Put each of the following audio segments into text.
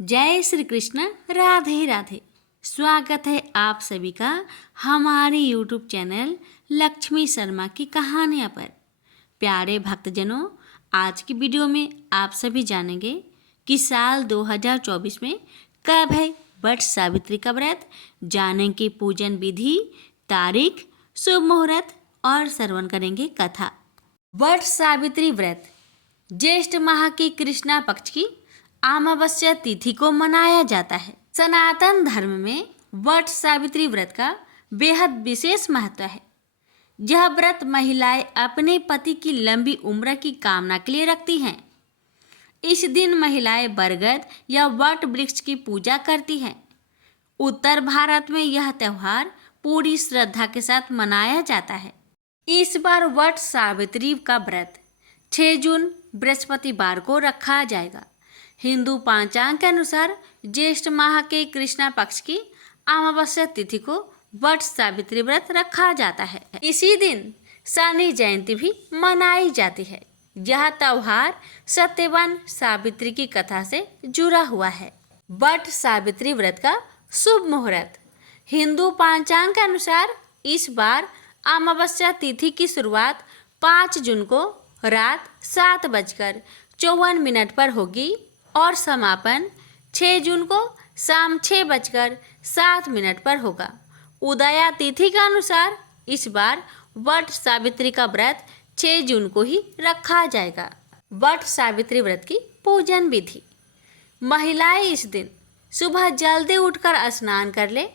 जय श्री कृष्ण। राधे राधे। स्वागत है आप सभी का हमारे YouTube चैनल लक्ष्मी शर्मा की कहानियाँ पर। प्यारे भक्तजनों, आज की वीडियो में आप सभी जानेंगे कि साल 2024 में कब है वट सावित्री का व्रत, जानेंगे पूजन विधि, तारीख, शुभ मुहूर्त और श्रवण करेंगे कथा। वट सावित्री व्रत ज्येष्ठ माह की कृष्णा पक्ष की अमावस्या तिथि को मनाया जाता है। सनातन धर्म में वट सावित्री व्रत का बेहद विशेष महत्व है। यह व्रत महिलाएं अपने पति की लंबी उम्र की कामना के लिए रखती हैं। इस दिन महिलाएं बरगद या वट वृक्ष की पूजा करती हैं। उत्तर भारत में यह त्योहार पूरी श्रद्धा के साथ मनाया जाता है। इस बार वट सावित्री का व्रत 6 जून बृहस्पतिवार को रखा जाएगा। हिंदू पंचांग के अनुसार ज्येष्ठ माह के कृष्णा पक्ष की अमावस्या तिथि को वट सावित्री व्रत रखा जाता है। इसी दिन शनि जयंती भी मनाई जाती है। यह त्योहार सत्यवान सावित्री की कथा से जुड़ा हुआ है। वट सावित्री व्रत का शुभ मुहूर्त। हिंदू पंचांग के अनुसार इस बार अमावस्या तिथि की शुरुआत 5 जून को रात 7:54 पर होगी और समापन 6 जून को शाम 6:07 पर होगा। उदया तिथि के अनुसार इस बार वट सावित्री का व्रत 6 जून को ही रखा जाएगा। वट सावित्री व्रत की पूजन विधि। महिलाएं इस दिन सुबह जल्दी उठकर स्नान कर ले।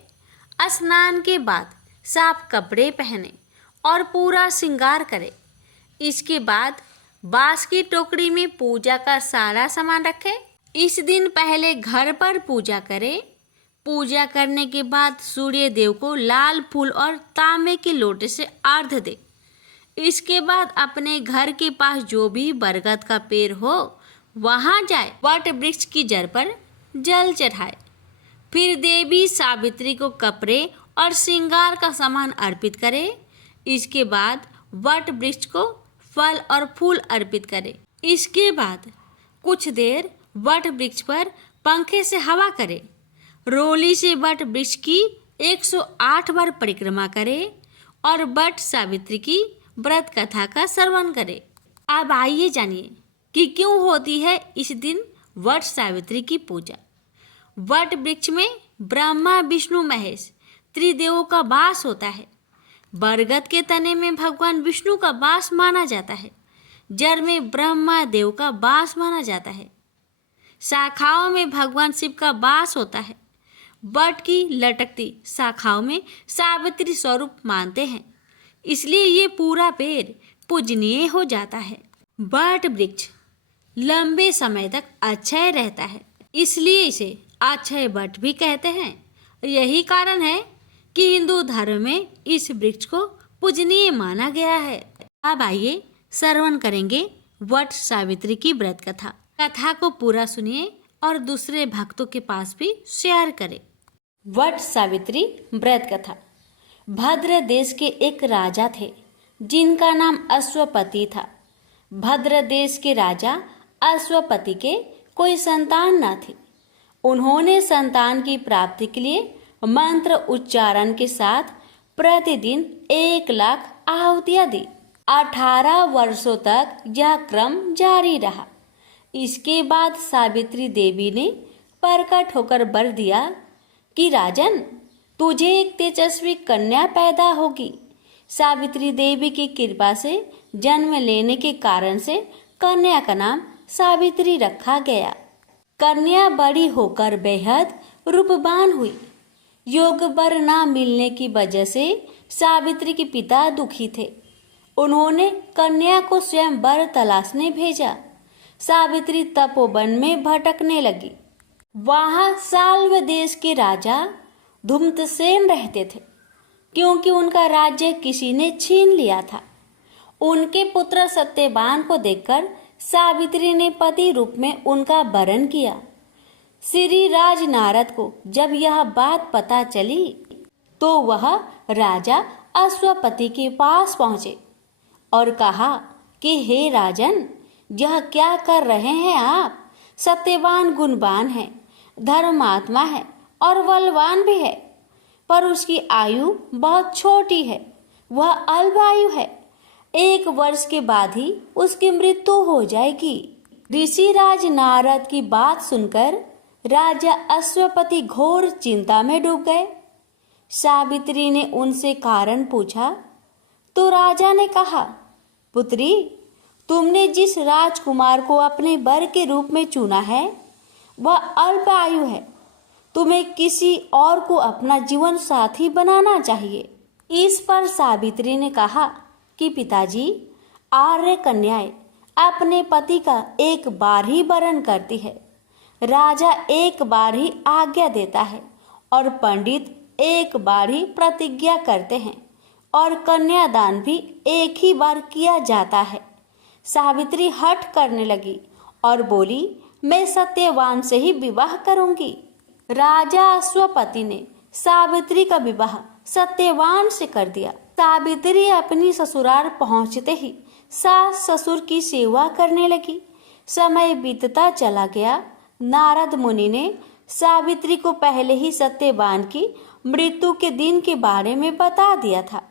स्नान के बाद साफ कपड़े पहने और पूरा श्रृंगार करें। इसके बाद बांस की टोकरी में पूजा का सारा सामान रखें। इस दिन पहले घर पर पूजा करें। पूजा करने के बाद सूर्य देव को लाल फूल और तांबे के लोटे से अर्घ्य दे। इसके बाद अपने घर के पास जो भी बरगद का पेड़ हो वहां जाए, वट वृक्ष की जड़ पर जल चढ़ाए। फिर देवी सावित्री को कपड़े और श्रृंगार का सामान अर्पित करें। इसके बाद वट वृक्ष को फल और फूल अर्पित करें। इसके बाद कुछ देर वट वृक्ष पर पंखे से हवा करें। रोली से वट वृक्ष की 108 बार परिक्रमा करें और वट सावित्री की व्रत कथा का श्रवण करें। अब आइए जानिए कि क्यों होती है इस दिन वट सावित्री की पूजा। वट वृक्ष में ब्रह्मा विष्णु महेश त्रिदेवों का वास होता है। बरगद के तने में भगवान विष्णु का वास माना जाता है। जड़ में ब्रह्मा देव का वास माना जाता है। शाखाओं में भगवान शिव का वास होता है। वट की लटकती शाखाओं में सावित्री स्वरूप मानते हैं, इसलिए ये पूरा पेड़ पूजनीय हो जाता है। वट वृक्ष लंबे समय तक अक्षय रहता है, इसलिए इसे अक्षय वट भी कहते हैं। यही कारण है कि हिंदू धर्म में इस वृक्ष को पूजनीय माना गया है। अब आइए श्रवण करेंगे वट सावित्री की व्रत कथा। कथा को पूरा सुनिए और दूसरे भक्तों के पास भी शेयर करें। वट सावित्री व्रत कथा। भद्र देश के एक राजा थे जिनका नाम अश्वपति था। भद्र देश के राजा अश्वपति के कोई संतान न थी। उन्होंने संतान की प्राप्ति के लिए मंत्र उच्चारण के साथ प्रतिदिन 1 लाख आहुतियां दी। 18 वर्षों तक यह क्रम जारी रहा। इसके बाद सावित्री देवी ने प्रकट होकर वर दिया कि राजन, तुझे एक तेजस्वी कन्या पैदा होगी। सावित्री देवी की कृपा से जन्म लेने के कारण से कन्या का नाम सावित्री रखा गया। कन्या बड़ी होकर बेहद रूपवान हुई। योग वर न मिलने की वजह से सावित्री के पिता दुखी थे। उन्होंने कन्या को स्वयं वर तलाशने भेजा। सावित्री तपोवन में भटकने लगी। वहां साल्व देश के राजा धूम्रसेन रहते थे, क्योंकि उनका राज्य किसी ने छीन लिया था। उनके पुत्र सत्यवान को देखकर सावित्री ने पति रूप में उनका वरण किया। श्री राज नारद को जब यह बात पता चली तो वह राजा अश्वपति के पास पहुंचे और कहा कि हे राजन, यह क्या कर रहे हैं आप? सत्यवान गुणवान है, धर्मात्मा है और बलवान भी है, पर उसकी आयु बहुत छोटी है, वह अल्प आयु है। 1 वर्ष के बाद ही उसकी मृत्यु हो जाएगी। ऋषिराज नारद की बात सुनकर राजा अश्वपति घोर चिंता में डूब गए। सावित्री ने उनसे कारण पूछा तो राजा ने कहा, पुत्री, तुमने जिस राजकुमार को अपने वर के रूप में चुना है वह अल्प आयु है। तुम्हें किसी और को अपना जीवन साथी बनाना चाहिए। इस पर सावित्री ने कहा कि पिताजी, आर्य कन्याएं अपने पति का एक बार ही वरण करती है, राजा एक बार ही आज्ञा देता है और पंडित एक बार ही प्रतिज्ञा करते हैं और कन्यादान भी एक ही बार किया जाता है। सावित्री हठ करने लगी और बोली, मैं सत्यवान से ही विवाह करूंगी। राजा अश्वपति ने सावित्री का विवाह सत्यवान से कर दिया। सावित्री अपनी ससुराल पहुंचते ही सास ससुर की सेवा करने लगी। समय बीतता चला गया। नारद मुनि ने सावित्री को पहले ही सत्यवान की मृत्यु के दिन के बारे में बता दिया था।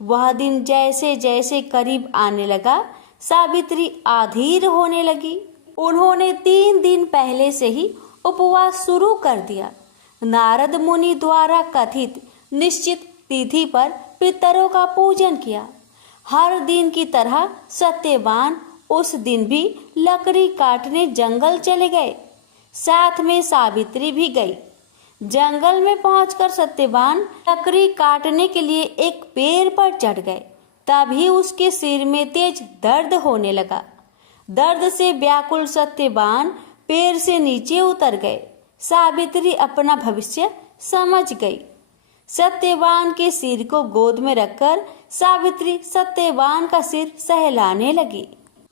वह दिन जैसे जैसे करीब आने लगा, सावित्री अधीर होने लगी। उन्होंने 3 दिन पहले से ही उपवास शुरू कर दिया। नारद मुनि द्वारा कथित निश्चित तिथि पर पितरों का पूजन किया। हर दिन की तरह सत्यवान उस दिन भी लकड़ी काटने जंगल चले गए। साथ में सावित्री भी गई। जंगल में पहुंचकर सत्यवान लकड़ी काटने के लिए एक पेड़ पर चढ़ गए। तभी उसके सिर में तेज दर्द होने लगा। दर्द से व्याकुल सत्यवान पेड़ से नीचे उतर गए। सावित्री अपना भविष्य समझ गई। सत्यवान के सिर को गोद में रखकर सावित्री सत्यवान का सिर सहलाने लगी।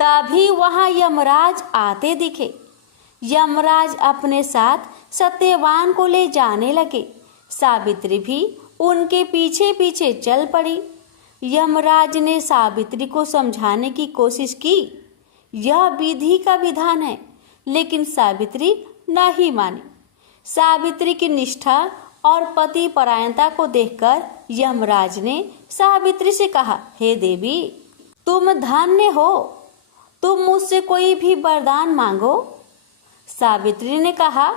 तभी वहां यमराज आते दिखे। यमराज अपने साथ सत्यवान को ले जाने लगे। सावित्री भी उनके पीछे पीछे चल पड़ी। यमराज ने सावित्री को समझाने की कोशिश की। यह विधि का विधान है, लेकिन सावित्री नहीं मानी। सावित्री की निष्ठा और पति परायणता को देखकर यमराज ने सावित्री से कहा, हे देवी, तुम धन्य हो, तुम मुझसे कोई भी वरदान मांगो। सावित्री ने कहा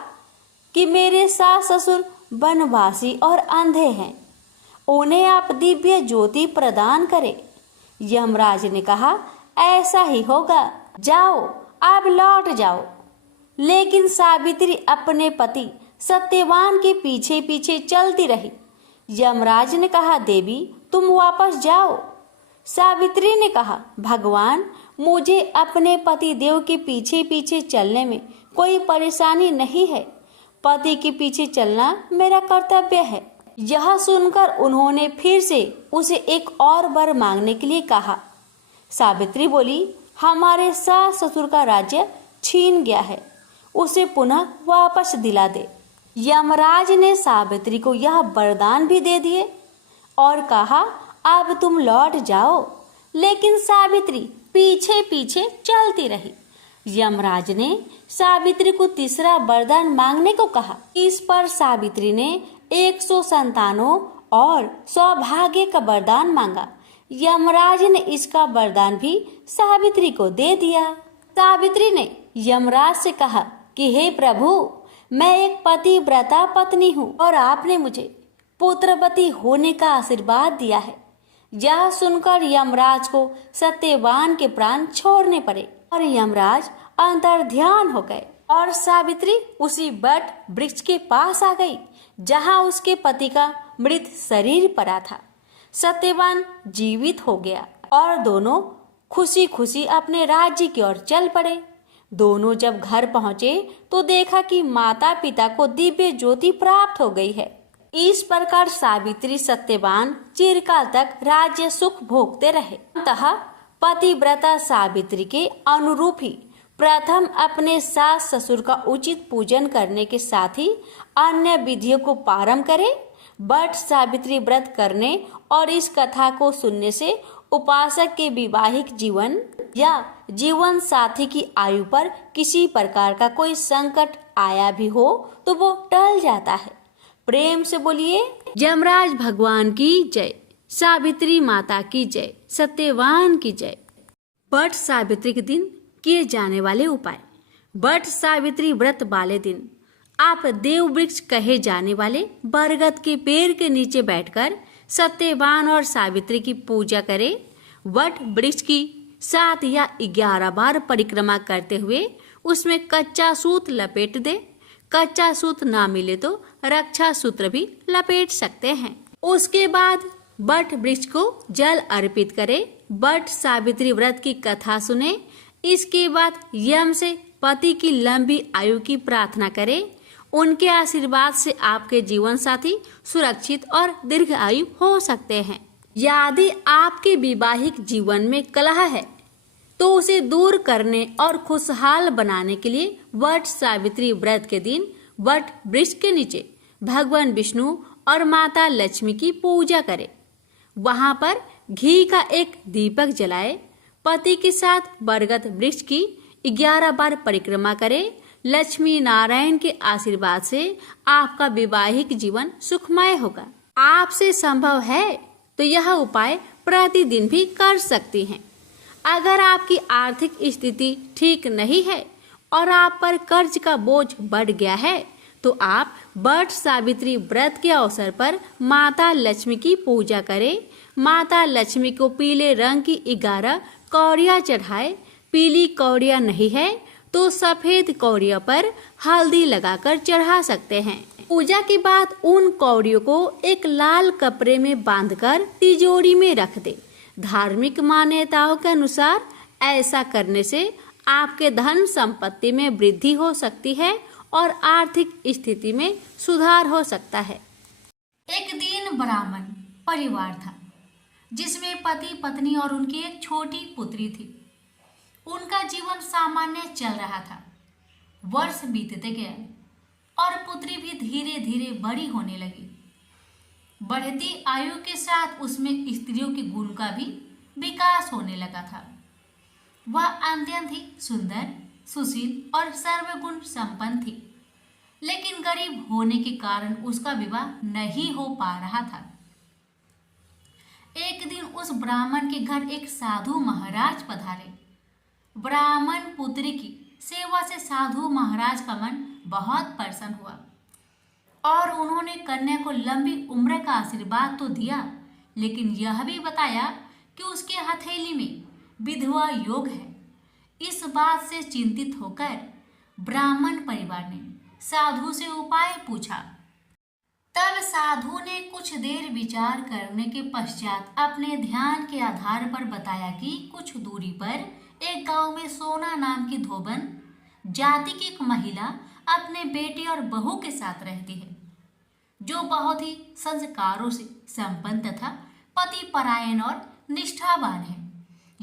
कि मेरे सास ससुर वनवासी और अंधे हैं, उन्हें आप दिव्य ज्योति प्रदान करें। यमराज ने कहा, ऐसा ही होगा, जाओ, आप लौट जाओ। लेकिन सावित्री अपने पति सत्यवान के पीछे पीछे चलती रही। यमराज ने कहा, देवी, तुम वापस जाओ। सावित्री ने कहा, भगवान, मुझे अपने पति देव के पीछे पीछे चलने में कोई परेशानी नहीं है। पति के पीछे चलना मेरा कर्तव्य है। यह सुनकर उन्होंने फिर से उसे एक और वर मांगने के लिए कहा। सावित्री बोली, हमारे सास ससुर का राज्य छीन गया है, उसे पुनः वापस दिला दे। यमराज ने सावित्री को यह वरदान भी दे दिए और कहा, अब तुम लौट जाओ। लेकिन सावित्री पीछे पीछे चलती रही। यमराज ने सावित्री को तीसरा वरदान मांगने को कहा। इस पर सावित्री ने 100 संतानों और सौभाग्य का वरदान मांगा। यमराज ने इसका वरदान भी सावित्री को दे दिया। सावित्री ने यमराज से कहा कि हे प्रभु, मैं एक पतिव्रता पत्नी हूँ और आपने मुझे पुत्रवती होने का आशीर्वाद दिया है। यह सुनकर यमराज को सत्यवान के प्राण छोड़ने पड़े और यमराज अंतर्ध्यान हो गए और सावित्री उसी वट वृक्ष के पास आ गई जहाँ उसके पति का मृत शरीर पड़ा था। सत्यवान जीवित हो गया और दोनों खुशी खुशी अपने राज्य की ओर चल पड़े। दोनों जब घर पहुंचे तो देखा कि माता पिता को दिव्य ज्योति प्राप्त हो गई है। इस प्रकार सावित्री सत्यवान चिरकाल तक राज्य सुख भोगते रहे। अतः पतिव्रता सावित्री के अनुरूप ही प्रथम अपने सास ससुर का उचित पूजन करने के साथ ही अन्य विधियों को पारण करे। बट सावित्री व्रत करने और इस कथा को सुनने से उपासक के वैवाहिक जीवन या जीवन साथी की आयु पर किसी प्रकार का कोई संकट आया भी हो तो वो टल जाता है। प्रेम से बोलिए यमराज भगवान की जय, सावित्री माता की जय, सत्यवान की जय। वट सावित्री के दिन किए जाने वाले उपाय। वट सावित्री व्रत वाले दिन आप देव वृक्ष कहे जाने वाले बरगद के पेड़ के नीचे बैठकर सत्यवान और सावित्री की पूजा करें। वट वृक्ष की 7 या 11 बार परिक्रमा करते हुए उसमें कच्चा सूत लपेट दे। कच्चा सूत ना मिले तो रक्षा सूत्र भी लपेट सकते हैं। उसके बाद वट वृक्ष को जल अर्पित करें। वट सावित्री व्रत की कथा सुने। इसके बाद यम से पति की लंबी आयु की प्रार्थना करें। उनके आशीर्वाद से आपके जीवन साथी सुरक्षित और दीर्घ आयु हो सकते हैं। यदि आपके वैवाहिक जीवन में कलह है तो उसे दूर करने और खुशहाल बनाने के लिए वट सावित्री व्रत के दिन वट वृक्ष के नीचे भगवान विष्णु और माता लक्ष्मी की पूजा करें। वहां पर घी का एक दीपक जलाए। पति के साथ बरगद वृक्ष की 11 बार परिक्रमा करें। लक्ष्मी नारायण के आशीर्वाद से आपका वैवाहिक जीवन सुखमय होगा। आपसे संभव है तो यह उपाय प्रतिदिन भी कर सकती हैं। अगर आपकी आर्थिक स्थिति ठीक नहीं है और आप पर कर्ज का बोझ बढ़ गया है तो आप वट सावित्री व्रत के अवसर पर माता लक्ष्मी की पूजा करें। माता लक्ष्मी को पीले रंग की 11 कौड़ियाँ चढ़ाए। पीली कौड़ियाँ नहीं है तो सफेद कौड़ियों पर हल्दी लगाकर चढ़ा सकते हैं। पूजा के बाद उन कौड़ियों को एक लाल कपड़े में बांधकर तिजोरी में रख दे। धार्मिक मान्यताओं के अनुसार ऐसा करने से आपके धन संपत्ति में वृद्धि हो सकती है और आर्थिक स्थिति में सुधार हो सकता है। एक दीन ब्राह्मण परिवार था जिसमें पति पत्नी और उनकी एक छोटी पुत्री थी। उनका जीवन सामान्य चल रहा था। वर्ष बीतते गए और पुत्री भी धीरे धीरे बड़ी होने लगी। बढ़ती आयु के साथ उसमें स्त्रियों के गुण का भी विकास होने लगा था। वह अत्यंत ही सुंदर, सुशील और सर्वगुण संपन्न थी, लेकिन गरीब होने के कारण उसका विवाह नहीं हो पा रहा था। एक दिन उस ब्राह्मण के घर एक साधु महाराज पधारे। ब्राह्मण पुत्री की सेवा से साधु महाराज का मन बहुत प्रसन्न हुआ और उन्होंने कन्या को लंबी उम्र का आशीर्वाद तो दिया, लेकिन यह भी बताया कि उसके हथेली में विधवा योग है। इस बात से चिंतित होकर ब्राह्मण परिवार ने साधु से उपाय पूछा। तब साधु ने कुछ देर विचार करने के पश्चात अपने ध्यान के आधार पर बताया कि कुछ दूरी पर एक गांव में सोना नाम की धोबन जाति की एक महिला अपने बेटे और बहू के साथ रहती है, जो बहुत ही संस्कारों से संपन्न तथा पति परायण और निष्ठावान है।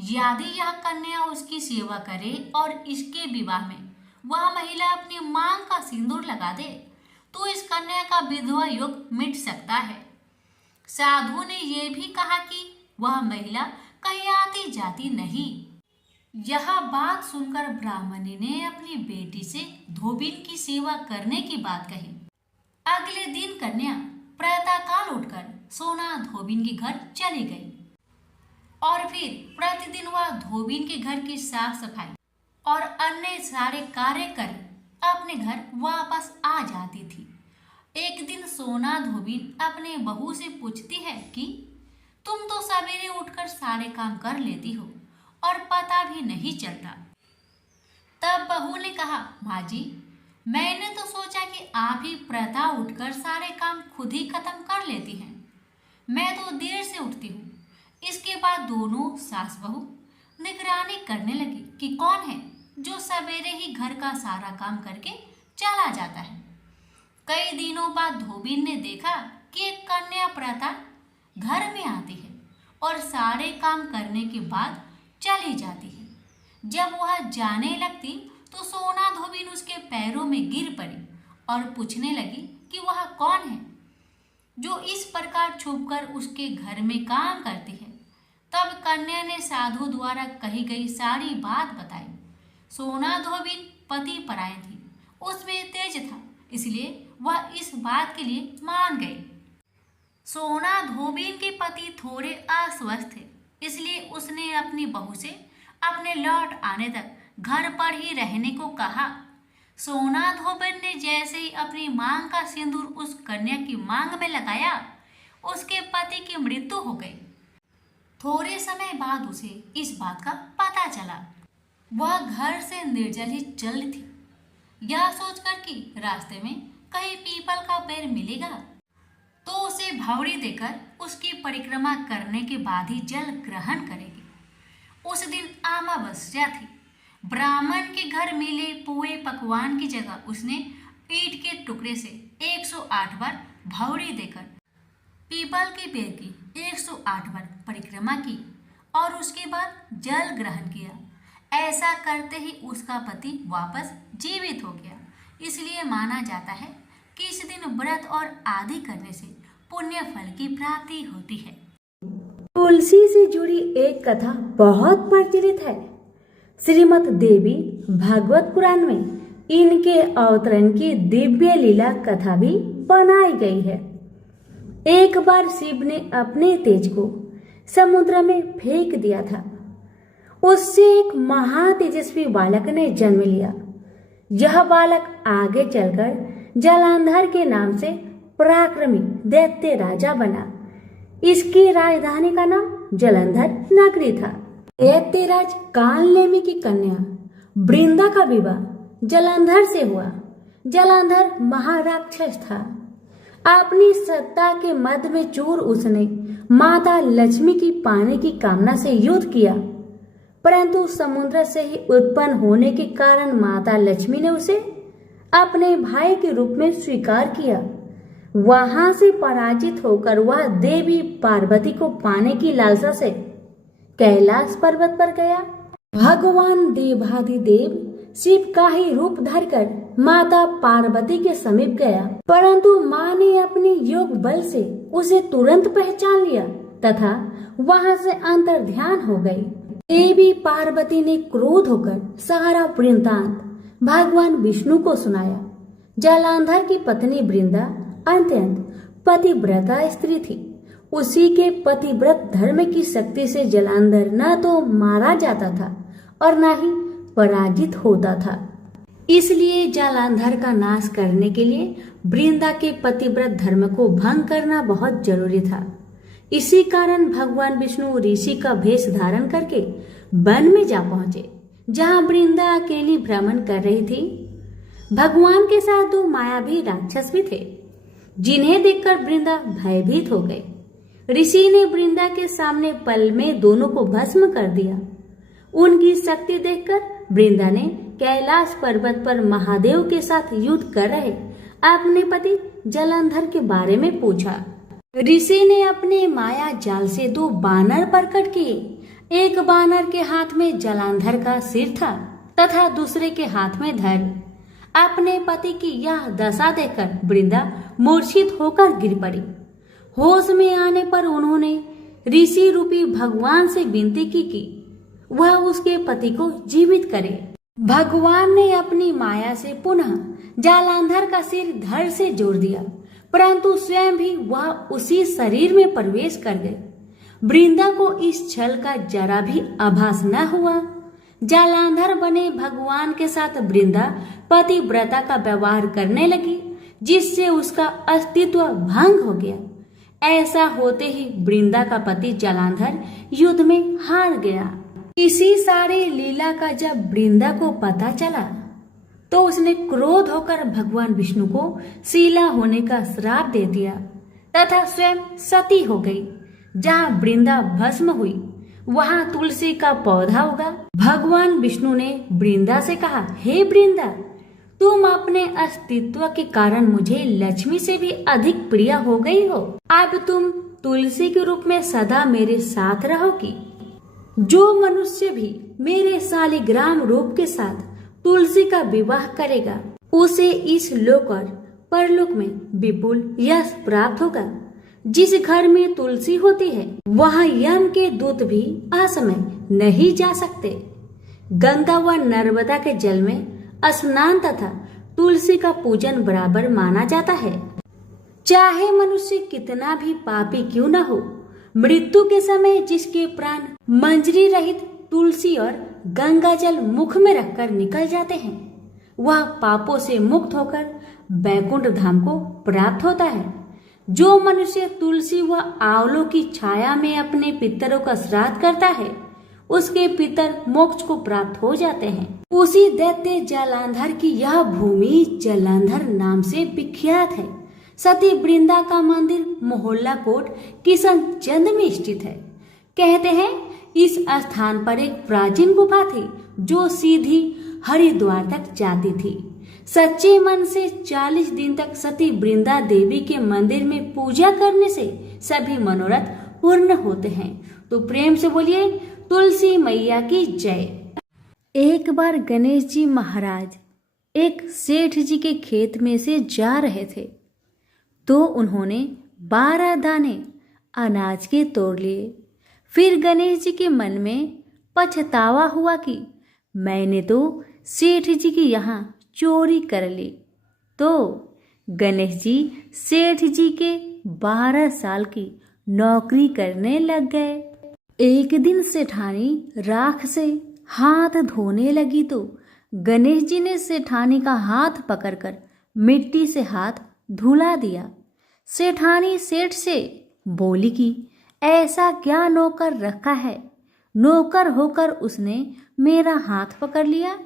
यदि यह कन्या उसकी सेवा करे और इसके विवाह में वह महिला अपनी मांग का सिंदूर लगा दे तो इस कन्या का विधवा योग मिट सकता है। साधु ने यह भी कहा कि वह महिला कहीं आती जाती नहीं। यह बात सुनकर ब्राह्मणी ने अपनी बेटी से धोबिन की सेवा करने की बात कही। अगले दिन कन्या प्रातःकाल उठकर सोना धोबिन के घर चली गई और फिर प्रतिदिन वह धोबिन के घर की साफ सफाई और अन्य सारे कार्य कर अपने घर वापस आ जाती थी। एक दिन सोना धोबिन अपने बहू से पूछती है कि तुम तो सवेरे उठकर सारे काम कर लेती हो और पता भी नहीं चलता। तब बहू ने कहा, माँ जी, मैंने तो सोचा कि आप ही प्रातः उठकर सारे काम खुद ही खत्म कर लेती हैं। मैं तो देर से उठती हूँ। इसके बाद दोनों सास बहू निगरानी करने लगी कि कौन है जो सवेरे ही घर का सारा काम करके चला जाता है। कई दिनों बाद धोबिन ने देखा कि एक कन्या प्रातः घर में आती है और सारे काम करने के बाद चली जाती है। जब वह जाने लगती तो सोना धोबिन उसके पैरों में गिर पड़ी और पूछने लगी कि वह कौन है जो इस प्रकार छुपकर उसके घर में काम करती है। तब कन्या ने साधु द्वारा कही गई सारी बात बताई। सोना धोबिन पति परायण थी, उसमें तेज था, इसलिए वह इस बात के लिए मान गई। सोना धोबिन के पति थोड़े अस्वस्थ थे, इसलिए उसने अपनी बहू से अपने लौट आने तक घर पर ही रहने को कहा। सोना धोबिन ने जैसे ही अपनी मांग का सिंदूर उस कन्या की मांग में लगाया, उसके पति की मृत्यु हो गई। थोड़े समय बाद उसे इस बात का पता चला। वह घर से निर्जल ही चल थी, यह सोचकर कि रास्ते में कहीं पीपल का पेड़ मिलेगा तो उसे भौरी देकर उसकी परिक्रमा करने के बाद ही जल ग्रहण करेगी। उस दिन अमावस्या थी। ब्राह्मण के घर मिले पुए पकवान की जगह उसने ईंट के टुकड़े से 108 बार भौरी देकर पीपल के पेड़ की 108 बार परिक्रमा की और उसके बाद जल ग्रहण किया। ऐसा करते ही उसका पति वापस जीवित हो गया। इसलिए माना जाता है कि इस दिन व्रत और आदि करने से पुण्य फल की प्राप्ति होती है। तुलसी से जुड़ी एक कथा बहुत प्रचलित है। श्रीमद् देवी भागवत पुराण में इनके अवतरण की दिव्य लीला कथा भी बनाई गई है। एक बार शिव ने अपने तेज को समुद्र में फेंक दिया था। उससे एक महातेजस्वी बालक ने जन्म लिया। यह बालक आगे चलकर जलंधर के नाम से पराक्रमी दैत्य राजा बना। इसकी राजधानी का नाम जलंधर नगरी था। दैत्यराज कालनेमी की कन्या वृंदा का विवाह जलंधर से हुआ। जलंधर महाराक्षस था। अपनी सत्ता के मद में चूर उसने माता लक्ष्मी की पाने की कामना से युद्ध किया, परंतु समुद्र से ही उत्पन्न होने के कारण माता लक्ष्मी ने उसे अपने भाई के रूप में स्वीकार किया। वहां से पराजित होकर वह देवी पार्वती को पाने की लालसा से कैलाश पर्वत पर गया। भगवान देवाधिदेव शिव का ही रूप धरकर माता पार्वती के समीप गया, परंतु मां ने अपने योग बल से उसे तुरंत पहचान लिया तथा वहां से अंतर्ध्यान हो गई। देवी पार्वती ने क्रोध होकर सारा वृत्तांत भगवान विष्णु को सुनाया। जलंधर की पत्नी वृंदा अत्यंत पतिव्रता स्त्री थी। उसी के पतिव्रत धर्म की शक्ति से जलंधर न तो मारा जाता था और न ही पराजित होता था। इसलिए जलंधर का नाश करने के लिए वृंदा के पतिव्रत धर्म को भंग करना बहुत जरूरी था। इसी कारण भगवान विष्णु ऋषि का भेष धारण करके वन में जा पहुंचे, जहां वृंदा अकेली भ्रमण कर रही थी। भगवान के साथ दो मायावी राक्षस भी थे, जिन्हें देखकर वृंदा भयभीत हो गई। ऋषि ने वृंदा के सामने पल में दोनों को भस्म कर दिया। उनकी शक्ति देखकर वृंदा ने कैलाश पर्वत पर महादेव के साथ युद्ध कर रहे अपने पति जलंधर के बारे में पूछा। ऋषि ने अपने माया जाल से दो बानर प्रकट किए। एक बानर के हाथ में जलंधर का सिर था तथा दूसरे के हाथ में धड़। अपने पति की यह दशा देखकर वृंदा मूर्छित होकर गिर पड़ी। होश में आने पर उन्होंने ऋषि रूपी भगवान से विनती की कि वह उसके पति को जीवित करे। भगवान ने अपनी माया से पुनः जलंधर का सिर धड़ से जोड़ दिया, परंतु स्वयं भी वह उसी शरीर में प्रवेश कर गए। वृंदा को इस छल का जरा भी आभास न हुआ। जलंधर बने भगवान के साथ वृंदा पतिव्रता का व्यवहार करने लगी, जिससे उसका अस्तित्व भंग हो गया। ऐसा होते ही वृंदा का पति जलंधर युद्ध में हार गया। इसी सारे लीला का जब वृंदा को पता चला तो उसने क्रोध होकर भगवान विष्णु को शीला होने का श्राप दे दिया तथा स्वयं सती हो गई। जहाँ वृंदा भस्म हुई वहाँ तुलसी का पौधा उगा। भगवान विष्णु ने वृंदा से कहा, हे वृंदा, तुम अपने अस्तित्व के कारण मुझे लक्ष्मी से भी अधिक प्रिय हो गई हो। अब तुम तुलसी के रूप में सदा मेरे साथ रहोगी। जो मनुष्य भी मेरे शालिग्राम रूप के साथ तुलसी का विवाह करेगा उसे इस लोक और परलोक में विपुल यश प्राप्त होगा। जिस घर में तुलसी होती है वहां यम के दूत भी असमय नहीं जा सकते। गंगा व नर्मदा के जल में स्नान तथा तुलसी का पूजन बराबर माना जाता है। चाहे मनुष्य कितना भी पापी क्यों न हो, मृत्यु के समय जिसके प्राण मंजरी रहित तुलसी और गंगा जल मुख में रखकर निकल जाते हैं, वह पापों से मुक्त होकर बैकुंठ धाम को प्राप्त होता है। जो मनुष्य तुलसी व आंवलों की छाया में अपने पितरों का श्राद्ध करता है, उसके पितर मोक्ष को प्राप्त हो जाते हैं। उसी दैत्य जलांधर की यह भूमि जलांधर नाम से विख्यात है। सती वृंदा का मंदिर मोहल्ला कोट किशनचंद में स्थित है। कहते हैं इस स्थान पर एक प्राचीन गुफा थी जो सीधी हरिद्वार तक जाती थी। सच्चे मन से 40 दिन तक सती वृंदा देवी के मंदिर में पूजा करने से सभी मनोरथ पूर्ण होते हैं। तो प्रेम से बोलिए तुलसी मैया की जय। एक बार गणेश जी महाराज एक सेठ जी के खेत में से जा रहे थे तो उन्होंने 12 दाने अनाज के तोड़ लिए। फिर गणेश जी के मन में पछतावा हुआ कि मैंने तो सेठ जी के यहाँ चोरी कर ली। तो गणेश जी सेठ जी के 12 साल की नौकरी करने लग गए। एक दिन सेठानी राख से हाथ धोने लगी तो गणेश जी ने सेठानी का हाथ पकड़कर मिट्टी से हाथ धुला दिया। सेठानी सेठ से बोली कि ऐसा क्या नौकर रखा है, नौकर होकर उसने मेरा हाथ पकड़ लिया।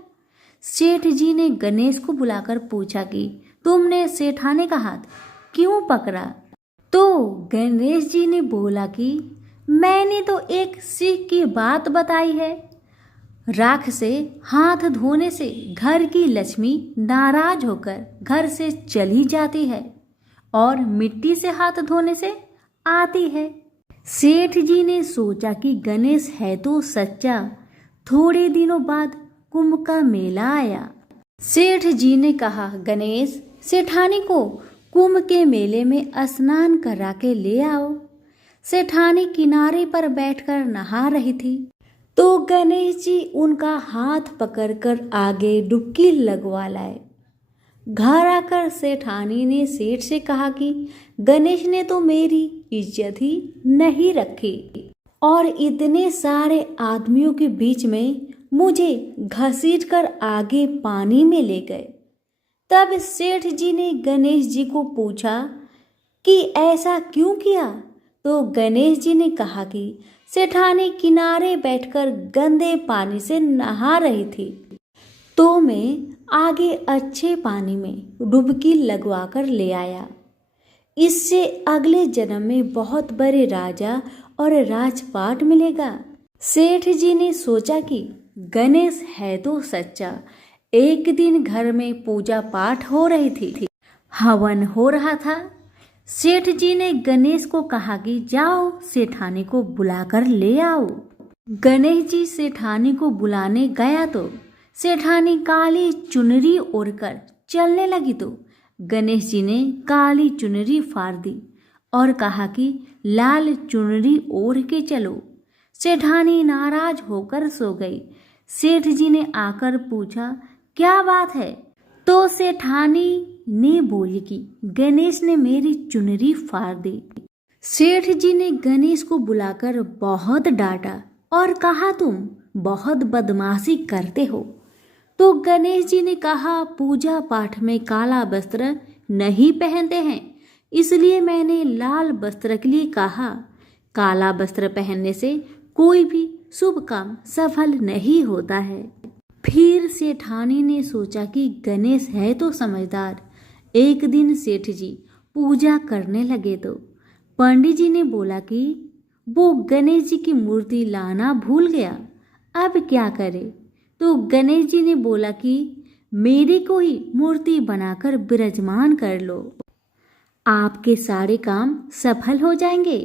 सेठ जी ने गणेश को बुलाकर पूछा कि तुमने सेठानी का हाथ क्यों पकड़ा। तो गणेश जी ने बोला कि मैंने तो एक सीख की बात बताई है। राख से हाथ धोने से घर की लक्ष्मी नाराज होकर घर से चली जाती है और मिट्टी से हाथ धोने से आती है। सेठ जी ने सोचा कि गणेश है तो सच्चा। थोड़े दिनों बाद कुंभ का मेला आया। सेठ जी ने कहा गणेश सेठानी को कुंभ के मेले में स्नान करा के ले आओ। सेठानी किनारे पर बैठकर नहा रही थी तो गणेश जी उनका हाथ पकड़कर आगे डुबकी लगवा लाए। घर आकर सेठानी ने सेठ से कहा कि गणेश ने तो मेरी इज्जत ही नहीं रखी और इतने सारे आदमियों के बीच में मुझे घसीटकर आगे पानी में ले गए। तब सेठ जी ने गणेश जी को पूछा कि ऐसा क्यों किया। तो गणेश जी ने कहा कि सेठानी किनारे बैठकर गंदे पानी से नहा रही थी तो मैं आगे अच्छे पानी में डुबकी लगवाकर ले आया। इससे अगले जन्म में बहुत बड़े राजा और राजपाट मिलेगा। सेठ जी ने सोचा कि गणेश है तो सच्चा। एक दिन घर में पूजा पाठ हो रही थी, हवन हो रहा था। सेठ जी ने गणेश को कहा कि जाओ सेठानी को बुलाकर ले आओ। गणेश जी सेठानी को बुलाने गया तो सेठानी काली चुनरी ओढ़कर चलने लगी तो गणेश जी ने काली चुनरी फाड़ दी और कहा कि लाल चुनरी ओढ़ के चलो। सेठानी नाराज होकर सो गई। सेठ जी ने आकर पूछा क्या बात है। तो सेठानी ने बोली कि गणेश ने मेरी चुनरी फाड़ दी। सेठ जी ने गणेश को बुलाकर बहुत डांटा और कहा तुम बहुत बदमाशी करते हो। तो गणेश जी ने कहा पूजा पाठ में काला वस्त्र नहीं पहनते हैं, इसलिए मैंने लाल वस्त्र के लिए कहा। काला वस्त्र पहनने से कोई भी शुभ काम सफल नहीं होता है। फिर सेठानी ने सोचा कि गणेश है तो समझदार। एक दिन सेठ जी पूजा करने लगे तो पंडित जी ने बोला कि वो गणेश जी की मूर्ति लाना भूल गया, अब क्या करे। तो गणेश जी ने बोला कि मेरी को ही मूर्ति बनाकर विराजमान कर लो, आपके सारे काम सफल हो जाएंगे।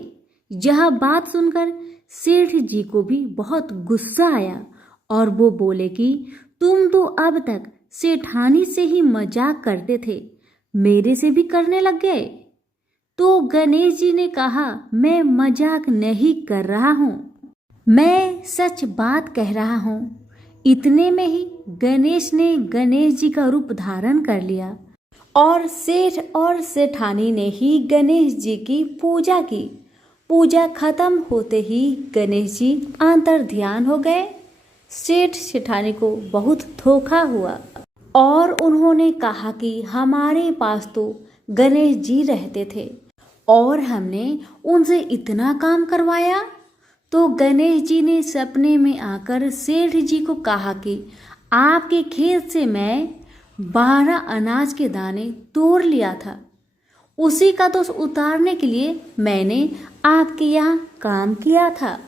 यह बात सुनकर सेठ जी को भी बहुत गुस्सा आया और वो बोले कि तुम तो अब तक सेठानी से ही मजाक करते थे, मेरे से भी करने लग गए। तो गणेश जी ने कहा, मैं मजाक नहीं कर रहा हूँ, मैं सच बात कह रहा हूँ। इतने में ही गणेश ने गणेश जी का रूप धारण कर लिया और सेठ और सेठानी ने ही गणेश जी की पूजा की। पूजा खत्म होते ही गणेश जी अंतर ध्यान हो गए। सेठ सेठानी को बहुत धोखा हुआ और उन्होंने कहा कि हमारे पास तो गणेश जी रहते थे और हमने उनसे इतना काम करवाया। तो गणेश जी ने सपने में आकर सेठ जी को कहा कि आपके खेत से मैं 12 अनाज के दाने तोड़ लिया था, उसी का दोष उतारने के लिए मैंने आपके यहाँ काम किया था।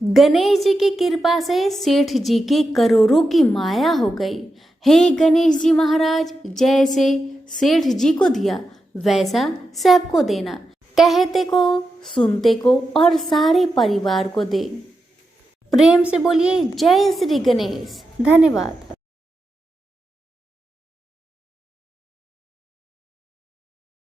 गणेश जी की कृपा से सेठ जी के करोड़ों की माया हो गई। हे गणेश जी महाराज, जैसे सेठ जी को दिया वैसा सबको देना, कहते को, सुनते को और सारे परिवार को दे। प्रेम से बोलिए जय श्री गणेश। धन्यवाद।